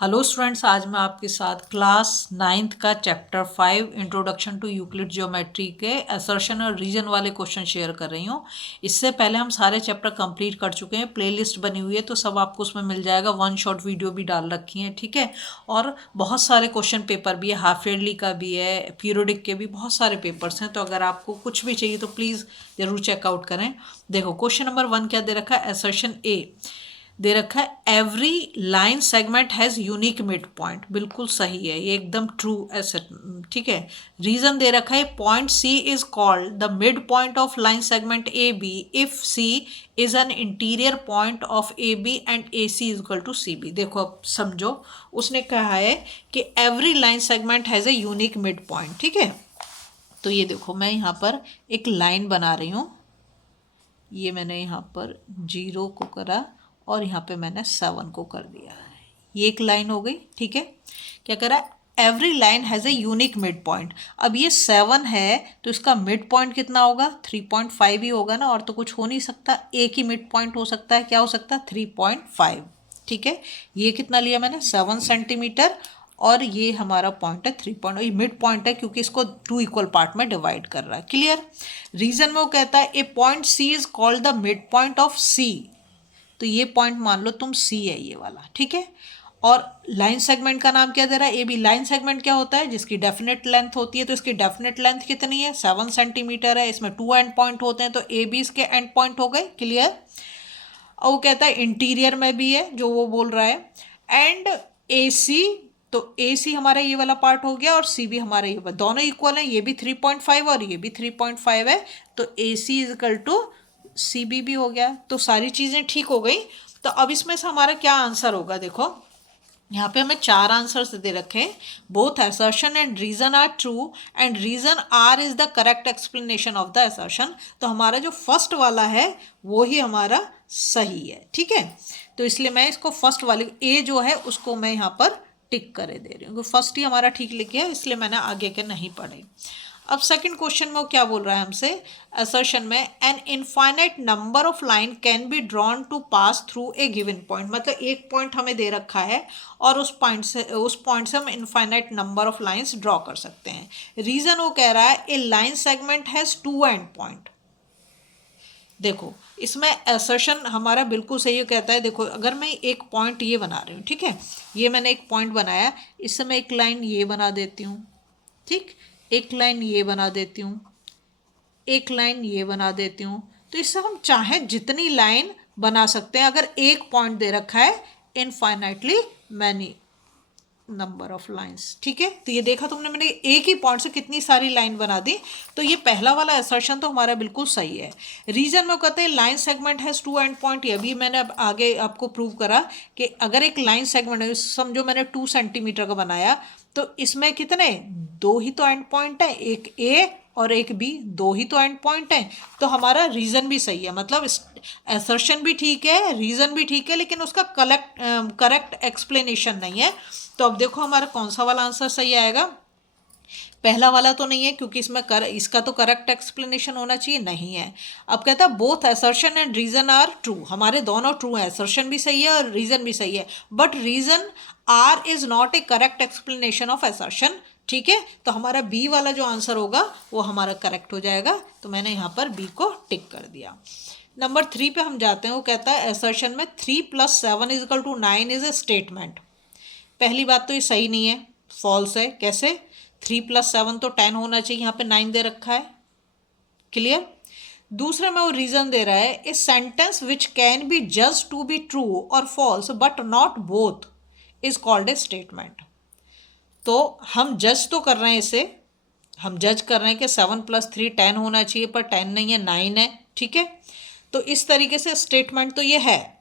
Hello students, आज मैं आपके साथ क्लास 9th का chapter 5 introduction to Euclid geometry के असर्शन और रीजन वाले क्वेश्चन शेयर कर रही हूँ। इससे पहले हम सारे चैप्टर कंप्लीट कर चुके हैं, प्लेलिस्ट बनी हुई है तो सब आपको उसमें मिल जाएगा। वन शॉट वीडियो भी डाल रखी है, ठीक है। और बहुत सारे क्वेश्चन पेपर भी है, हाफ ईयरली का भी है, पीरियोडिक के भी बहुत सारे पेपर्स हैं। तो अगर आपको कुछ भी चाहिए तो प्लीज़ ज़रूर चेकआउट करें। देखो क्वेश्चन नंबर 1 क्या दे रखा है, असर्शन ए दे रखा है every line segment has unique mid point. बिल्कुल सही है, ये एकदम ट्रू एसेट, ठीक है। रीजन दे रखा है point C is called the mid point of line segment A B if C is an interior point of A B and A C is equal to C B. देखो अब समझो, उसने कहा है कि every line segment has a unique mid point, ठीक है। तो ये देखो मैं यहाँ पर एक लाइन बना रही हूँ, ये मैंने यहाँ पर 0 को करा और यहाँ पे मैंने 7 को कर दिया। ये एक लाइन हो गई, ठीक है। क्या करा, every line has a unique mid point. अब ये 7 है तो इसका मिड पॉइंट कितना होगा, 3.5 ही होगा ना, और तो कुछ हो नहीं सकता। एक ही मिड पॉइंट हो सकता है, क्या हो सकता है, 3.5, ठीक है। ये कितना लिया मैंने, 7 सेंटीमीटर, और ये हमारा पॉइंट है 3 पॉइंट, ये मिड पॉइंट है क्योंकि इसको 2 इक्वल पार्ट में डिवाइड कर रहा है। क्लियर। रीजन में वो कहता है A point C is called the mid point of C. तो ये पॉइंट मान लो तुम सी है ये वाला, ठीक है। और लाइन सेगमेंट का नाम क्या दे रहा है, ए बी। लाइन सेगमेंट क्या होता है, जिसकी डेफिनेट लेंथ होती है। तो इसकी डेफिनेट लेंथ कितनी है, 7 सेंटीमीटर है। इसमें 2 एंड पॉइंट होते हैं तो ए बी इसके एंड पॉइंट हो गए। क्लियर। और वो कहता है इंटीरियर में भी है जो वो बोल रहा है, एंड ए सी। तो ए सी हमारा ये वाला पार्ट हो गया और सी भी हमारा ये, दोनों इक्वल है, ये भी 3.5 और ये भी 3.5 है। तो A C is equal to C B भी हो गया। तो सारी चीज़ें ठीक हो गई। तो अब इसमें से हमारा क्या आंसर होगा, देखो यहाँ पे हमें 4 आंसर्स दे रखे हैं। Both assertion and reason are true and reason R is the correct explanation of the assertion. तो हमारा जो फर्स्ट वाला है वो ही हमारा सही है, ठीक है। तो इसलिए मैं इसको फर्स्ट वाले ए जो है उसको मैं यहाँ पर टिक करे दे रही हूँ। फर्स्ट ही हमारा ठीक लिख गया, इसलिए मैंने आगे के नहीं पढ़े। अब सेकंड क्वेश्चन में वो क्या बोल रहा है हमसे, असर्शन में an infinite number of line can be drawn to pass through a given point. मतलब एक पॉइंट हमें दे रखा है और उस पॉइंट से हम infinite number of lines draw कर सकते हैं। रीजन वो कह रहा है a line segment has 2 end point. देखो इसमें असर्शन हमारा बिल्कुल सही कहता है। देखो अगर मैं एक पॉइंट ये बना रही हूँ, ठीक है, ये मैंने एक पॉइंट बनाया, इससे मैं एक लाइन ये बना देती हूँ, ठीक, एक लाइन ये बना देती हूँ, एक लाइन ये बना देती हूँ। तो इससे हम चाहें जितनी लाइन बना सकते हैं। अगर एक पॉइंट दे रखा है, infinitely many number of lines, ठीक है। तो ये देखा तुमने, मैंने एक ही पॉइंट से कितनी सारी लाइन बना दी। तो ये पहला वाला असर्शन तो हमारा बिल्कुल सही है। रीजन में कहते हैं line segment has 2 end point. ये भी मैंने अब आगे आपको प्रूव करा कि अगर एक लाइन सेगमेंट है, समझो मैंने 2 सेंटीमीटर का बनाया, तो इसमें कितने, 2 ही तो एंड पॉइंट है, एक ए और एक बी, 2 ही तो एंड पॉइंट है। तो हमारा रीज़न भी सही है, मतलब असर्शन भी ठीक है, रीज़न भी ठीक है, लेकिन उसका करेक्ट एक्सप्लेनेशन नहीं है। तो अब देखो हमारा कौन सा वाला आंसर सही आएगा। पहला वाला तो नहीं है क्योंकि इसमें इसका तो करेक्ट एक्सप्लेनेशन होना चाहिए, नहीं है। अब कहता है both assertion and reason are true. हमारे दोनों ट्रू है, असर्शन भी सही है और रीजन भी सही है, but reason R is not a correct explanation of assertion, ठीक है। तो हमारा बी वाला जो आंसर होगा वो हमारा करेक्ट हो जाएगा। तो मैंने यहाँ पर बी को टिक कर दिया। नंबर 3 पे हम जाते हैं। वो कहता है असर्शन में 3 + 7 = 9 इज ए स्टेटमेंट। पहली बात तो ये सही नहीं है, फॉल्स है। कैसे, 3 + 7 तो 10 होना चाहिए, यहाँ पे 9 दे रखा है। क्लियर। दूसरे में वो रीजन दे रहा है a sentence which can be जज टू बी ट्रू और false but not both is called a statement. तो हम जज तो कर रहे हैं इसे, हम जज कर रहे हैं कि 7 + 3 10 होना चाहिए, पर 10 नहीं है, 9 है, ठीक है। तो इस तरीके से स्टेटमेंट तो ये है,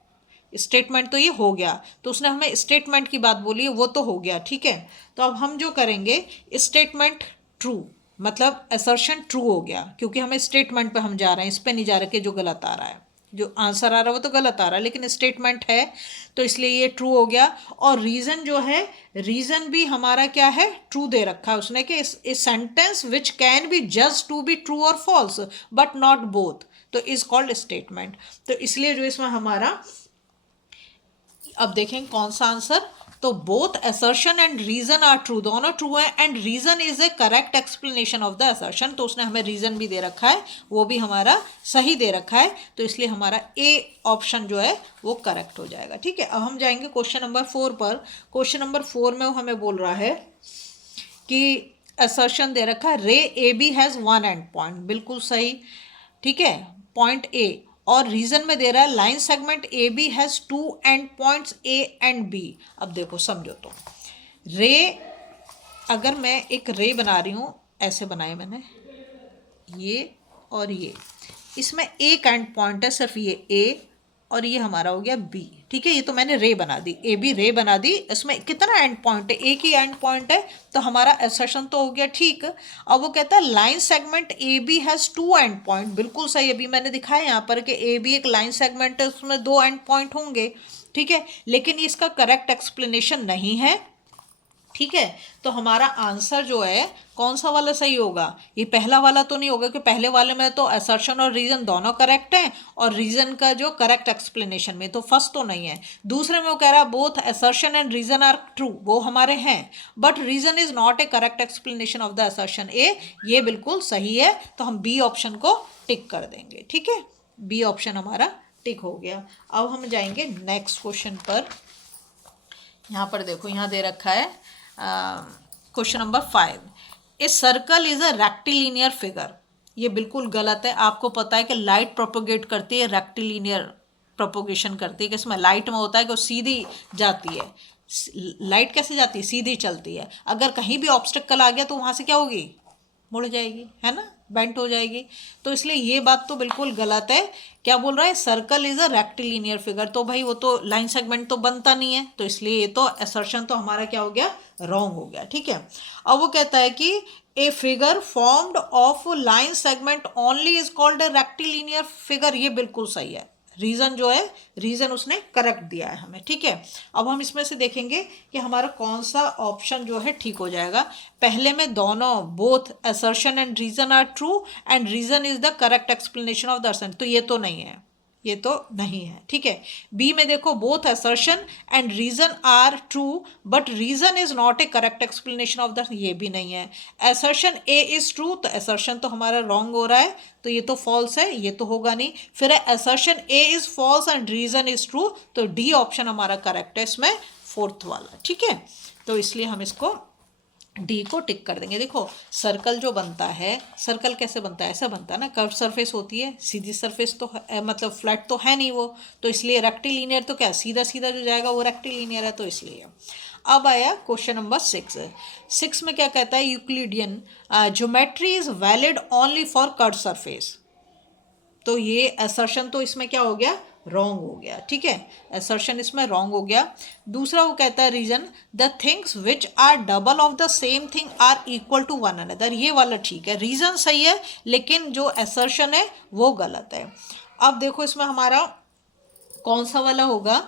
स्टेटमेंट तो ये हो गया। तो उसने हमें स्टेटमेंट की बात बोली है, वो तो हो गया, ठीक है। तो अब हम जो करेंगे, स्टेटमेंट ट्रू, मतलब असर्शन ट्रू हो गया, क्योंकि हमें स्टेटमेंट पे हम जा रहे हैं, इस पे नहीं जा रहे कि जो गलत आ रहा है, जो आंसर आ रहा है वो तो गलत आ रहा है, लेकिन स्टेटमेंट है तो इसलिए ये ट्रू हो गया। और रीज़न जो है, रीज़न भी हमारा क्या है, ट्रू दे रखा है उसने कि इस सेंटेंस विच कैन बी जज टू बी ट्रू और फॉल्स बट नॉट बोथ, तो इज कॉल्ड स्टेटमेंट। तो इसलिए जो इसमें हमारा, अब देखें कौन सा आंसर तो both assertion and reason are true, दोनों ट्रू है, and reason is a correct explanation of the assertion, तो उसने हमें रीजन भी दे रखा है, वो भी हमारा सही दे रखा है, तो इसलिए हमारा ए ऑप्शन जो है वो करेक्ट हो जाएगा। ठीक है, अब हम जाएंगे क्वेश्चन नंबर 4 पर। क्वेश्चन नंबर 4 में वो हमें बोल रहा है कि असर्शन दे रखा है ray A B has one end point, बिल्कुल सही। ठीक है, पॉइंट ए, और रीजन में दे रहा है line segment A B has two end points A and B. अब देखो समझो, तो रे, अगर मैं एक रे बना रही हूँ, ऐसे बनाए मैंने ये और ये, इसमें एक एंड पॉइंट है सिर्फ ये ए, और ये हमारा हो गया बी। ठीक है, ये तो मैंने रे बना दी, ए बी रे बना दी, इसमें कितना एंड पॉइंट है, एक ही एंड पॉइंट है, तो हमारा असर्शन तो हो गया ठीक। अब वो कहता है line segment A B has two end point, बिल्कुल सही, अभी मैंने दिखाया यहाँ पर कि ए बी एक लाइन सेगमेंट है, उसमें दो एंड पॉइंट होंगे। ठीक है, लेकिन इसका करेक्ट एक्सप्लेनेशन नहीं है। ठीक है, तो हमारा आंसर जो है कौन सा वाला सही होगा, ये पहला वाला तो नहीं होगा, कि पहले वाले में तो असर्शन और रीजन दोनों करेक्ट हैं, और रीजन का जो करेक्ट एक्सप्लेनेशन में तो फर्स्ट तो नहीं है। दूसरे में वो कह रहा है both assertion and reason are true, वो हमारे हैं, but reason is not a correct explanation of the assertion A, ये बिल्कुल सही है, तो हम बी ऑप्शन को टिक कर देंगे। ठीक है, बी ऑप्शन हमारा टिक हो गया। अब हम जाएंगे नेक्स्ट क्वेश्चन पर। यहाँ पर देखो, यहाँ दे रखा है question number 5, a circle is a rectilinear figure, ये बिल्कुल गलत है। आपको पता है कि लाइट प्रोपोगेट करती है, रेक्टिलिनियर प्रोपोगेशन करती है, कि इसमें लाइट में होता है कि वो सीधी जाती है, लाइट कैसे जाती है, सीधी चलती है, अगर कहीं भी ऑब्स्टेकल आ गया तो वहाँ से क्या होगी, मुड़ जाएगी, है ना, बेंट हो जाएगी, तो इसलिए ये बात तो बिल्कुल गलत है। क्या बोल रहा है, circle is a rectilinear figure, तो भाई वो तो लाइन सेगमेंट तो बनता नहीं है, तो इसलिए ये तो असर्शन तो हमारा क्या हो गया, रॉन्ग हो गया। ठीक है, अब वो कहता है कि a figure formed of line segment only is called a rectilinear figure, ये बिल्कुल सही है, रीजन जो है, रीजन उसने करेक्ट दिया है हमें। ठीक है, अब हम इसमें से देखेंगे कि हमारा कौन सा ऑप्शन जो है ठीक हो जाएगा। पहले में दोनों both assertion and reason are true and reason is the correct explanation of the assertion, तो ये तो नहीं है, ये तो नहीं है। ठीक है, बी में देखो both assertion and reason are true but reason is not a correct explanation of the, ये भी नहीं है। असर्शन ए इज ट्रू, तो असर्शन तो हमारा रॉन्ग हो रहा है, तो ये तो फॉल्स है, ये तो होगा नहीं। फिर assertion A is false and reason is true, तो डी ऑप्शन हमारा करेक्ट है इसमें, फोर्थ वाला। ठीक है, तो इसलिए हम इसको डी को टिक कर देंगे। देखो सर्कल जो बनता है, सर्कल कैसे बनता है, ऐसा बनता है ना, कर्व सरफेस होती है, सीधी सरफेस तो मतलब फ्लैट तो है नहीं वो, तो इसलिए रेक्टिलिनियर तो क्या, सीधा सीधा जो जाएगा वो रेक्टिलिनियर है, तो इसलिए। अब आया क्वेश्चन नंबर 6 में क्या कहता है, Euclidean geometry is valid only for curve surface, तो ये असर्शन तो इसमें क्या हो गया, रॉन्ग हो गया। ठीक है, असर्शन इसमें रॉन्ग हो गया। दूसरा वो कहता है reason the things which are double of the same thing are equal to one another, ये वाला ठीक है, रीजन सही है, लेकिन जो असर्शन है वो गलत है। अब देखो इसमें हमारा कौन सा वाला होगा,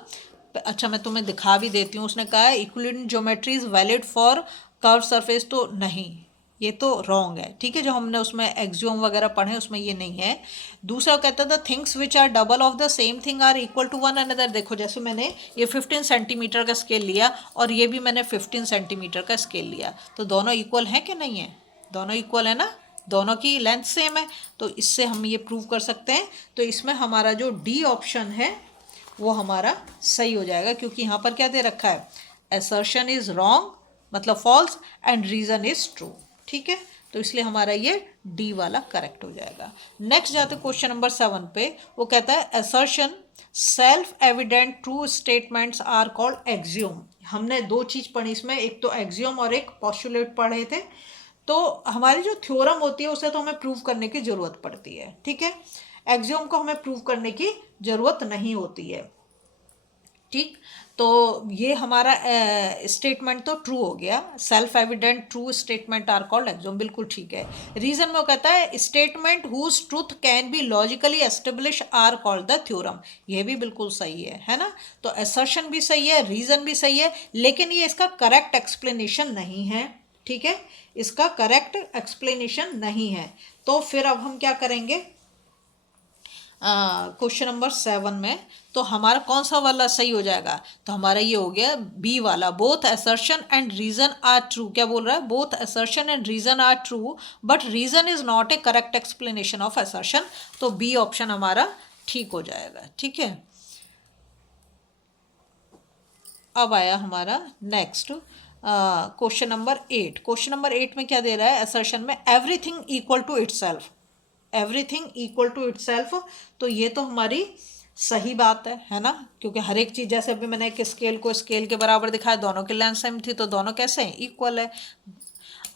अच्छा मैं तुम्हें दिखा भी देती हूँ। उसने कहा है Euclidean geometry is valid for curve surface, तो नहीं, ये तो रॉन्ग है। ठीक है, जो हमने उसमें एक्सियोम वगैरह पढ़े उसमें ये नहीं है। दूसरा कहता था things which are double of the same thing are equal to one another, देखो जैसे मैंने ये 15 सेंटीमीटर का स्केल लिया और ये भी मैंने 15 सेंटीमीटर का स्केल लिया, तो दोनों इक्वल हैं कि नहीं है, दोनों इक्वल है ना, दोनों की लेंथ सेम है, तो इससे हम ये प्रूव कर सकते हैं। तो इसमें हमारा जो डी ऑप्शन है वो हमारा सही हो जाएगा, क्योंकि यहाँ पर क्या दे रखा है, असर्शन इज रॉन्ग मतलब false and reason is true. ठीक है, तो इसलिए हमारा ये डी वाला करेक्ट हो जाएगा। नेक्स्ट जाते क्वेश्चन नंबर 7 पे, वो कहता है assertion self evident true statements are called axiom. हमने दो चीज़ पढ़ी इसमें, एक तो एक्सियोम और एक पोस्टुलेट पढ़े थे। तो हमारी जो थ्योरम होती है उसे तो हमें प्रूव करने की ज़रूरत पड़ती है। ठीक है, एक्सियोम को हमें प्रूव करने की ज़रूरत नहीं होती है। ठीक, तो ये हमारा स्टेटमेंट तो ट्रू हो गया, self evident true statement are called axiom, बिल्कुल ठीक है। रीजन में वो कहता है statement whose truth can be logically establish are called the theorem, ये भी बिल्कुल सही है ना। तो असर्शन भी सही है, रीजन भी सही है, लेकिन ये इसका करेक्ट एक्सप्लेनेशन नहीं है। ठीक है, इसका करेक्ट एक्सप्लेनेशन नहीं है, तो फिर अब हम क्या करेंगे, क्वेश्चन नंबर 7 में, तो हमारा कौन सा वाला सही हो जाएगा? तो हमारा ये हो गया बी वाला, both assertion and reason are true. क्या बोल रहा है? Both assertion and reason are true but reason is not a correct explanation of assertion. तो बी ऑप्शन हमारा ठीक हो जाएगा। ठीक है, अब आया हमारा next question number 8। Question number 8 में क्या दे रहा है? असर्शन में everything equal to itself, everything equal to itself. तो ये तो हमारी सही बात है ना, क्योंकि हर एक चीज़, जैसे अभी मैंने एक स्केल को स्केल के बराबर दिखाया, दोनों की लेंथ सेम थी, तो दोनों कैसे हैं? इक्वल है।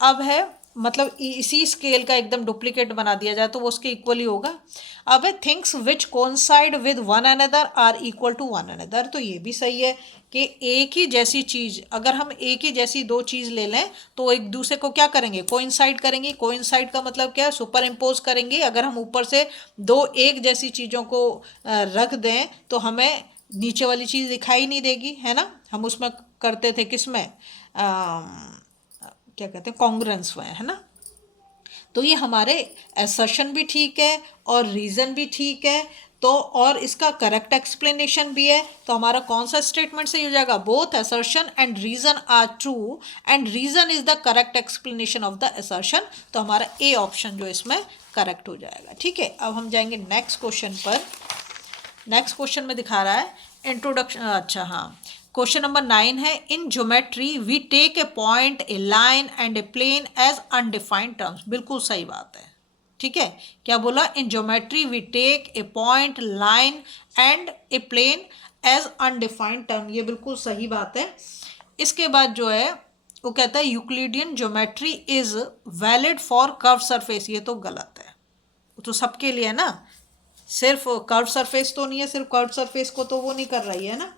अब है मतलब इसी स्केल का एकदम डुप्लीकेट बना दिया जाए तो वो उसके इक्वल ही होगा। अब है things which coincide with one another are equal to one another. तो ये भी सही है कि एक ही जैसी चीज़, अगर हम एक ही जैसी दो चीज़ ले लें तो एक दूसरे को क्या करेंगे? कोइंसाइड करेंगे। कोइंसाइड का मतलब क्या है? सुपर इम्पोज करेंगे। अगर हम ऊपर से दो एक जैसी चीज़ों को रख दें तो हमें नीचे वाली चीज़ दिखाई नहीं देगी, है ना। हम उसमें करते थे किसमें, क्या कहते हैं, कॉन्ग्रुएंस में, है ना। तो ये हमारे असर्शन भी ठीक है और रीज़न भी ठीक है, तो और इसका करेक्ट एक्सप्लेनेशन भी है। तो हमारा कौन सा स्टेटमेंट सही हो जाएगा? Both assertion and reason are true and reason is the correct explanation of the assertion. तो हमारा ए ऑप्शन जो इसमें करेक्ट हो जाएगा। ठीक है, अब हम जाएंगे नेक्स्ट क्वेश्चन पर। नेक्स्ट क्वेश्चन में दिखा रहा है इंट्रोडक्शन, अच्छा हाँ, क्वेश्चन नंबर 9 है, in geometry we take a point, a line and a plane as undefined terms. बिल्कुल सही बात है। ठीक है, क्या बोला? In geometry we take a point, line and a plane as undefined term. ये बिल्कुल सही बात है। इसके बाद जो है वो कहता है Euclidean geometry is valid for curve surface. ये तो गलत है, तो सबके लिए है ना, सिर्फ कर्व सरफेस तो नहीं है, सिर्फ कर्व सरफेस को तो वो नहीं कर रही है ना।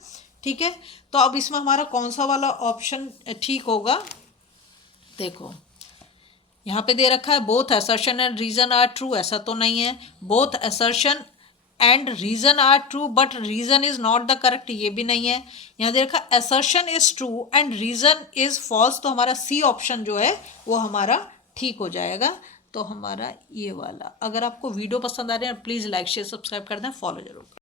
ठीक है, तो अब इसमें हमारा कौन सा वाला ऑप्शन ठीक होगा? देखो यहाँ पे दे रखा है both assertion and reason are true. ऐसा तो नहीं है। Both assertion and reason are true but reason is not the correct. ये भी नहीं है। यहाँ दे रखा assertion is true and reason is false. तो हमारा सी ऑप्शन जो है वो हमारा ठीक हो जाएगा। तो हमारा ये वाला, अगर आपको वीडियो पसंद आ रही है प्लीज़ लाइक शेयर सब्सक्राइब कर दें, फॉलो जरूर करें।